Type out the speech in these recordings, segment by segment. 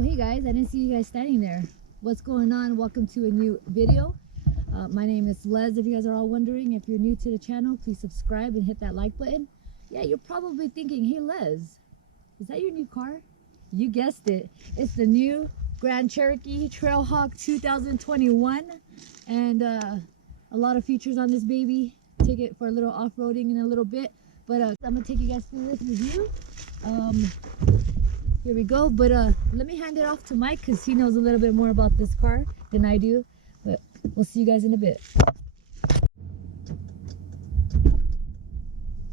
Oh, hey guys, I didn't see you guys standing there. What's going on? Welcome to a new video. My name is Les. If you guys are all wondering, if you're new to the channel, please subscribe and hit that like button. Yeah, you're probably thinking, hey Les, is that your new car? You guessed it. It's the new Grand Cherokee Trailhawk 2021, and a lot of features on this baby. Take it for a little off-roading in a little bit, but I'm gonna take you guys through this review. Here we go, but let me hand it off to Mike because he knows a little bit more about this car than I do, but we'll see you guys in a bit.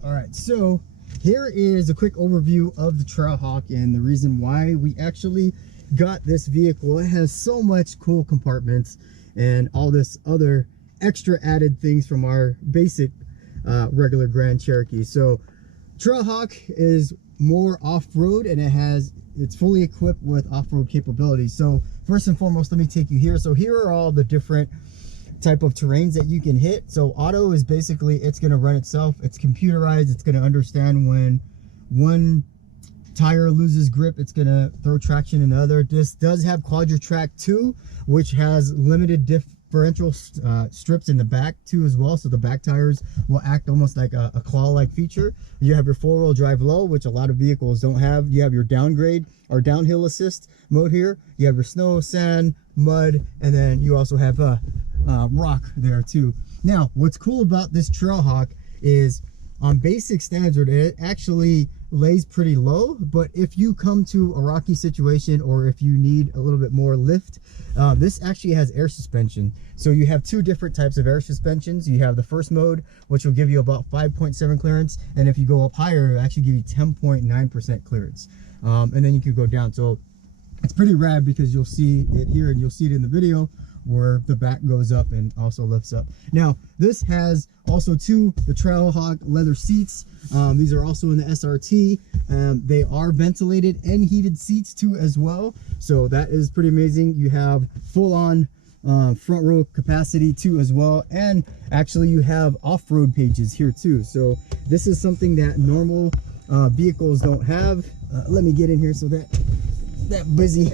All right, so here is a quick overview of the Trailhawk and the reason why we actually got this vehicle. It has so much cool compartments and all this other extra added things from our basic regular Grand Cherokee. So Trailhawk is more off-road, and it's fully equipped with off-road capabilities. So first and foremost, let me take you here. So here are all the different type of terrains that you can hit. So auto is basically, it's going to run itself. It's computerized. It's going to understand when one tire loses grip, it's going to throw traction in the other. This does have Quadra-Track 2, which has limited differential strips in the back too as well, so the back tires will act almost like a claw-like feature. You have your four-wheel drive low, which a lot of vehicles don't have. You have your downgrade or downhill assist mode here. You have your snow, sand, mud, and then you also have rock there too. Now what's cool about this Trailhawk is on basic standard it actually lays pretty low, but if you come to a rocky situation or if you need a little bit more lift, this actually has air suspension. So you have two different types of air suspensions. You have the first mode, which will give you about 5.7 clearance, and if you go up higher, it'll actually give you 10.9% clearance, and then you can go down. So it's pretty rad because you'll see it here and you'll see it in the video where the back goes up and also lifts up. Now this has also the Trailhawk leather seats. These are also in the SRT. They are ventilated and heated seats too as well, so that is pretty amazing. You have full-on front row capacity too as well, and actually you have off-road pages here too. So this is something that normal vehicles don't have. Let me get in here so that busy.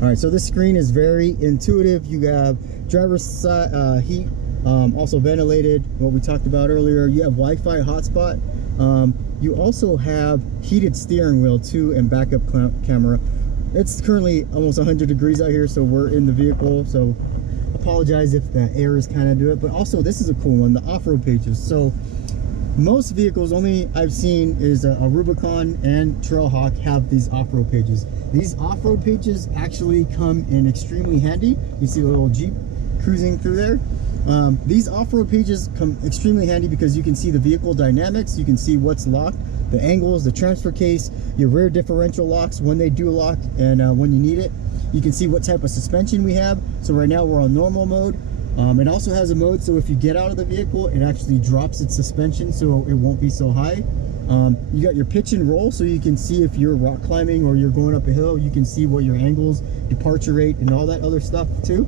All right, so this screen is very intuitive. You have driver's side heat, also ventilated, what we talked about earlier. You have Wi-Fi hotspot. You also have heated steering wheel too, and backup camera. It's currently almost 100 degrees out here, so we're in the vehicle, so apologize if the air is kind of do it. But also this is a cool one, the off-road pages. So most vehicles only I've seen is a Rubicon and Trailhawk have these off-road pages. These off-road pages actually come in extremely handy. You see the little Jeep cruising through there. These off-road pages come extremely handy because you can see the vehicle dynamics, you can see what's locked, the angles, the transfer case, your rear differential locks when they do lock, and when you need it. You can see what type of suspension we have. So right now we're on normal mode. It also has a mode so if you get out of the vehicle, it actually drops its suspension so it won't be so high. You got your pitch and roll, so you can see if you're rock climbing or you're going up a hill, you can see what your angles, departure rate, and all that other stuff too.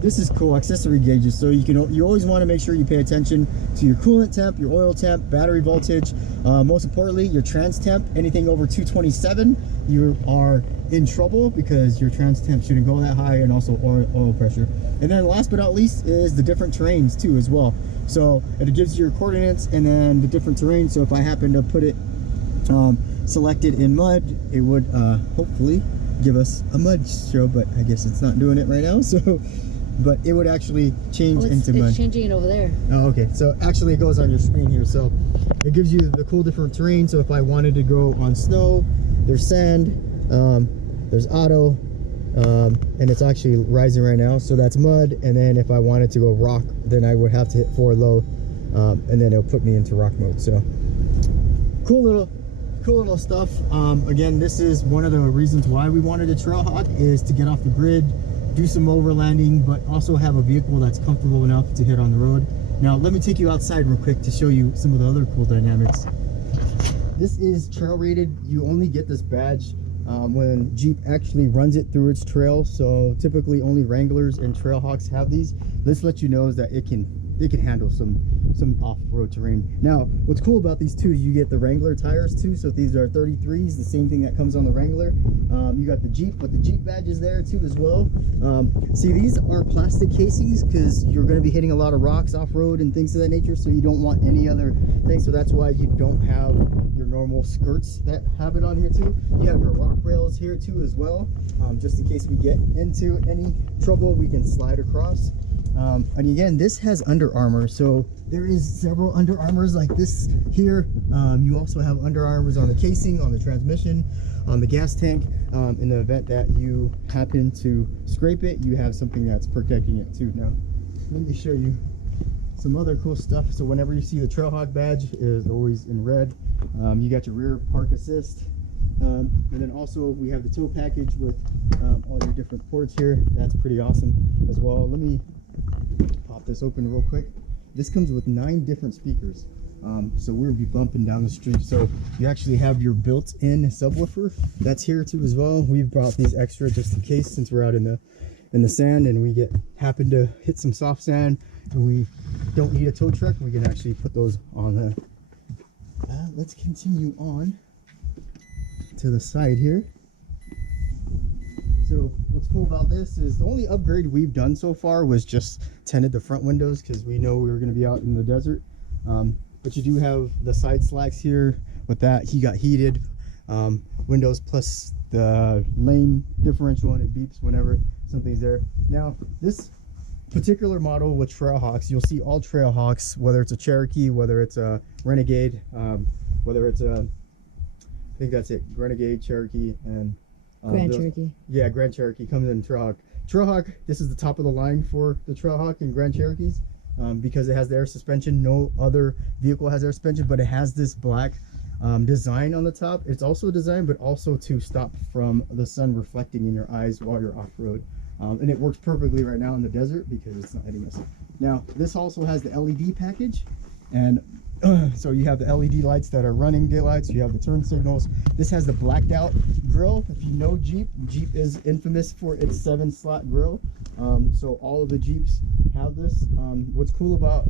This is cool. Accessory gauges, so you always want to make sure you pay attention to your coolant temp, your oil temp, battery voltage, most importantly your trans temp. Anything over 227 you are in trouble because your trans temp shouldn't go that high, and also oil pressure. And then last but not least is the different terrains too as well. So it gives you your coordinates and then the different terrain. So if I happen to put it selected in mud, it would hopefully give us a mud show, but I guess it's not doing it right now. So but it would actually change into mud. It's changing it over there. Oh, okay. So actually it goes on your screen here. So it gives you the cool different terrain. So if I wanted to go on snow, there's sand, there's auto, and it's actually rising right now, so that's mud. And then if I wanted to go rock, then I would have to hit 4 low, and then it'll put me into rock mode. So cool little stuff. Again, this is one of the reasons why we wanted a Trailhawk, is to get off the grid, do some overlanding, but also have a vehicle that's comfortable enough to hit on the road. Now let me take you outside real quick to show you some of the other cool dynamics. This is trail rated. You only get this badge when Jeep actually runs it through its trail. So typically only Wranglers and Trailhawks have these. This lets you know that it it can handle some off-road terrain. Now, what's cool about these two, you get the Wrangler tires too. So if these are 33s, the same thing that comes on the Wrangler. You got the Jeep, but the Jeep badge is there too as well. See, these are plastic casings because you're going to be hitting a lot of rocks off-road and things of that nature, so you don't want any other thing. So that's why you don't have your normal skirts that have it on here too. You have your rock rails here too as well, just in case we get into any trouble, we can slide across. And again, this has Under Armour, so there is several Under Armours like this here. You also have Under Armours on the casing, on the transmission, on the gas tank. In the event that you happen to scrape it, you have something that's protecting it too. Now, let me show you some other cool stuff. So whenever you see the Trailhawk badge, it is always in red. You got your rear park assist. And then also we have the tow package with all your different ports here. That's pretty awesome as well. Let me pop this open real quick. This comes with 9 different speakers. So we're gonna be bumping down the street. So you actually have your built-in subwoofer that's here too as well. We've brought these extra just in case, since we're out in the sand and we happen to hit some soft sand and we don't need a tow truck. We can actually put those on the. Let's continue on to the side here. So what's cool about this is the only upgrade we've done so far was just tinted the front windows because we know we were going to be out in the desert. But you do have the side slacks here with that. He got heated windows plus the lane differential, and it beeps whenever something's there. Now this particular model with Trailhawks, you'll see all Trailhawks, whether it's a Cherokee, whether it's a Renegade, whether it's a, I think that's it, Renegade, Cherokee, and Grand Cherokee. Yeah, Grand Cherokee comes in Trailhawk. Trailhawk, this is the top of the line for the Trailhawk and Grand Cherokees because it has the air suspension. No other vehicle has air suspension, but it has this black design on the top. It's also designed, but also to stop from the sun reflecting in your eyes while you're off-road. And it works perfectly right now in the desert because it's not hitting us. Now, this also has the LED package, and so you have the LED lights that are running daylights, you have the turn signals. This has the blacked out grille. If you know Jeep is infamous for its 7-slot grille. So all of the Jeeps have this. What's cool about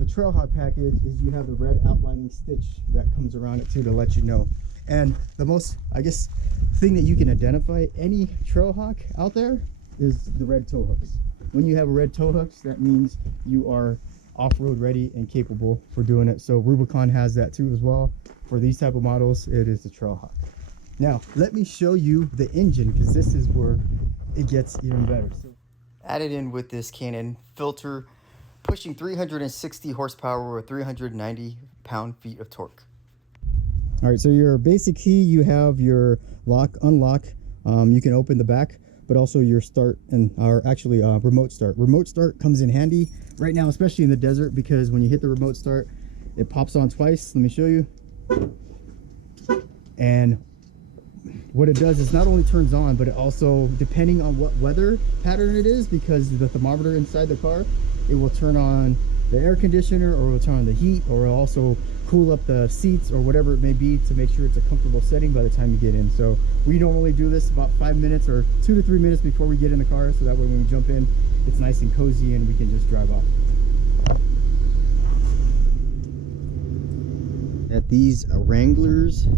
the Trailhawk package is you have the red outlining stitch that comes around it too to let you know. And the most, I guess, thing that you can identify any Trailhawk out there is the red tow hooks. When you have a red tow hooks, that means you are off-road ready and capable for doing it. So Rubicon has that too as well. For these type of models, it is the Trailhawk. Now let me show you the engine, because this is where it gets even better. So added in with this Canon filter, pushing 360 horsepower with 390 pound-feet of torque. All right, so your basic key, you have your lock, unlock. You can open the back, but also your start and remote start. Remote start comes in handy right now, especially in the desert, because when you hit the remote start, it pops on twice. Let me show you. And what it does is not only turns on, but it also, depending on what weather pattern it is, because the thermometer inside the car, it will turn on the air conditioner, or it will turn on the heat, or it'll also cool up the seats or whatever it may be to make sure it's a comfortable setting by the time you get in. So we normally do this about 5 minutes or 2 to 3 minutes before we get in the car, so that way when we jump in, it's nice and cozy and we can just drive off. At these Wranglers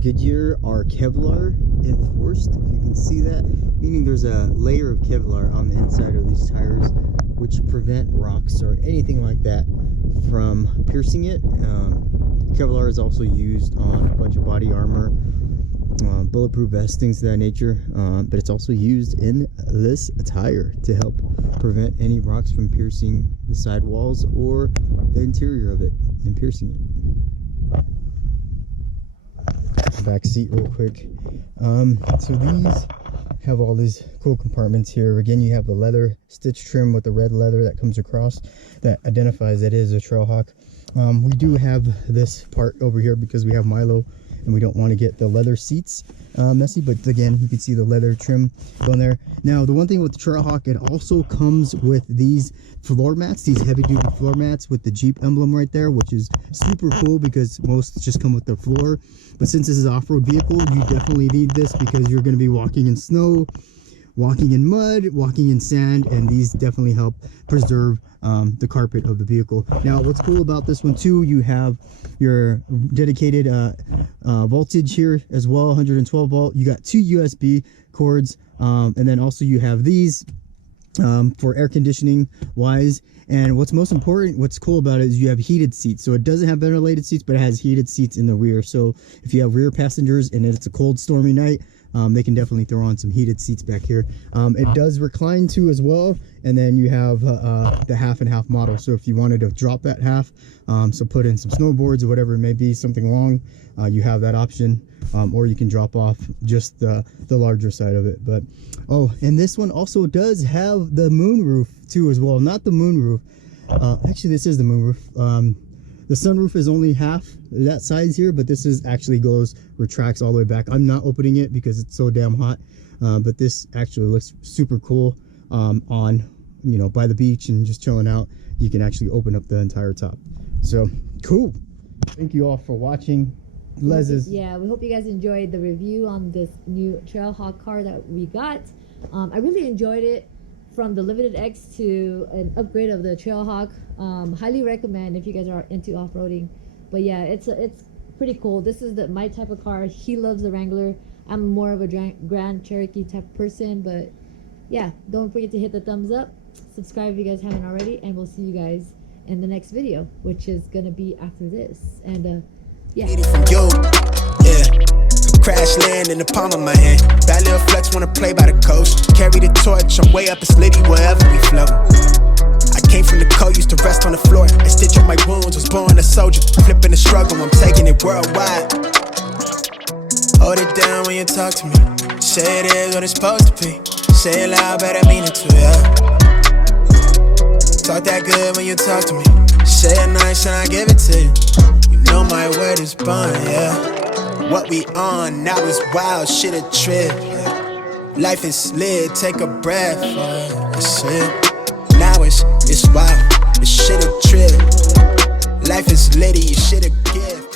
Goodyear are Kevlar enforced, if you can see that, meaning there's a layer of Kevlar on the inside of these tires which prevent rocks or anything like that from piercing it. Kevlar is also used on a bunch of body armor, bulletproof vests, things of that nature, but it's also used in this tire to help prevent any rocks from piercing the sidewalls or the interior of it and piercing it. Back seat real quick. So these have all these cool compartments here. Again, you have the leather stitch trim with the red leather that comes across that identifies it is a Trailhawk. We do have this part over here because we have Milo and we don't want to get the leather seats messy, but again, you can see the leather trim on there. Now, the one thing with the Trailhawk, it also comes with these floor mats, these heavy duty floor mats with the Jeep emblem right there, which is super cool because most just come with the floor. But since this is an off-road vehicle, you definitely need this because you're going to be walking in snow walking in mud, walking in sand, and these definitely help preserve the carpet of the vehicle. Now, what's cool about this one too, you have your dedicated voltage here as well, 112 volt. You got 2 USB cords, and then also you have these for air conditioning wise. And what's most important, what's cool about it, is you have heated seats. So it doesn't have ventilated seats, but it has heated seats in the rear. So if you have rear passengers and it's a cold, stormy night, they can definitely throw on some heated seats back here. It does recline too as well. And then you have the half and half model. So if you wanted to drop that half, so put in some snowboards or whatever it may be, something long, you have that option. Or you can drop off just the larger side of it. But oh, and this one also does have the moon roof too as well. Not the moon roof, actually this is the moon roof. The sunroof is only half that size here, but this is actually retracts all the way back. I'm not opening it because it's so damn hot, but this actually looks super cool on, you know, by the beach and just chilling out. You can actually open up the entire top. So cool. Thank you all for watching. Lez's. Yeah, we hope you guys enjoyed the review on this new Trailhawk car that we got. I really enjoyed it, from the Limited X to an upgrade of the Trailhawk. Highly recommend if you guys are into off-roading. But yeah, it's pretty cool. This is my type of car. He loves the Wrangler. I'm more of a Grand Cherokee type of person. But yeah, don't forget to hit the thumbs up, subscribe if you guys haven't already, and we'll see you guys in the next video, which is gonna be after this. And yeah. From you, yeah. Crash land in the palm of my hand. Bad little flex wanna play by the coast. Carry the torch, I'm way up in Slitty wherever we float. I came from the cold, used to rest on the floor. I stitch up my wounds, was born a soldier. Flipping the struggle, I'm taking it worldwide. Hold it down when you talk to me. Say it is what it's supposed to be. Say it loud, but I mean it too, yeah. Talk that good when you talk to me. Say it nice and I give it to you. Know my word is bond, yeah. What we on now is wild, shit a trip, yeah. Life is lit, take a breath, that's it. Now it's wild, this shit a trip. Life is litty, shit a gift.